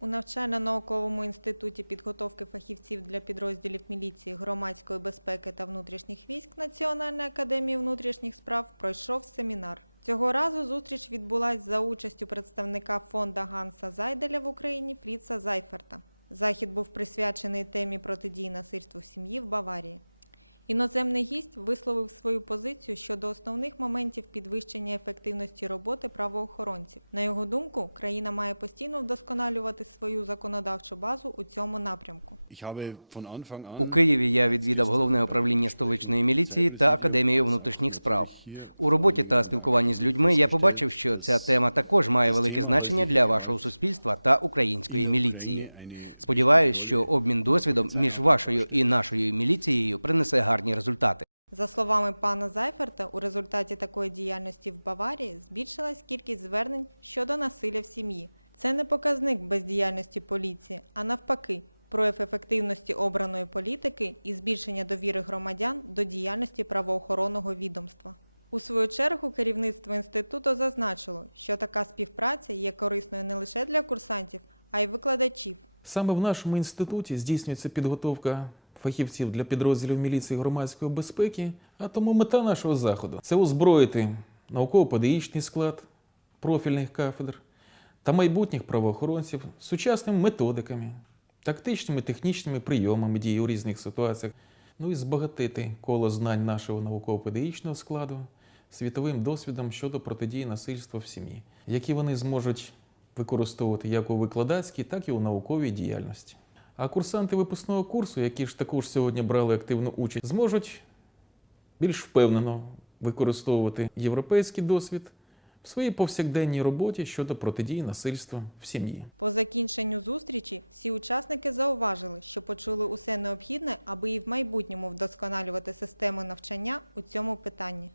У навчально-науковому інституті підготовки фахівців для підрозділів міліції, громадської безпеки та внутрішніх військ Національної академії внутрішніх справ пройшов семінар. Цього разу зустріч відбулась за участю представника фонда Ганса Зайделя в Україні Фріца Зайферта. Захід був присвячений темі протидії насильству сім'ї в Баварії. Іноземний гість висловив свою позицію щодо основних моментів підвищення ефективності роботи правоохоронців. На його думку, країна має постійно вдосконалювати свою законодавчу базу у цьому напрямку. У Києві я відвідав головне управління столичної міліції та академію внутрішніх справ. У роботі та спілкуванні з людьми я побачив, що ця тема також має велике значення для вашого суспільства та української міліції. Сподіваюсь, що обмін досвідом між вашою і нашою міліцією принесе гарні результати. За словами пана Зайферта, у результаті такої діяльності в Баварії збільшилась кількість звернень щодо насилля в сім'ї. Це не показник бездіяльності поліції, а навпаки, прояв ефективності обраної політики і збільшення довіри громадян до діяльності правоохоронного відомства. У свою чергу керівництво інституту зазначило, що така співпраця є корисною не лише для курсантів, а й викладачів. Саме в нашому інституті здійснюється підготовка фахівців для підрозділів міліції громадської безпеки, а тому мета нашого заходу це озброїти науково-педагогічний склад профільних кафедр та майбутніх правоохоронців сучасними методиками, тактичними технічними прийомами дії у різних ситуаціях, ну і збагатити коло знань нашого науково-педагогічного складу світовим досвідом щодо протидії насильства в сім'ї, які вони зможуть використовувати як у викладацькій, так і у науковій діяльності. А курсанти випускного курсу, які ж також сьогодні брали активну участь, зможуть більш впевнено використовувати європейський досвід в своїй повсякденній роботі щодо протидії насильства в сім'ї. По закінченню зустрічі всі учасники зауважили, що почули усе необхідне, аби і в майбутньому вдосконалювати систему навчання у цьому питанні.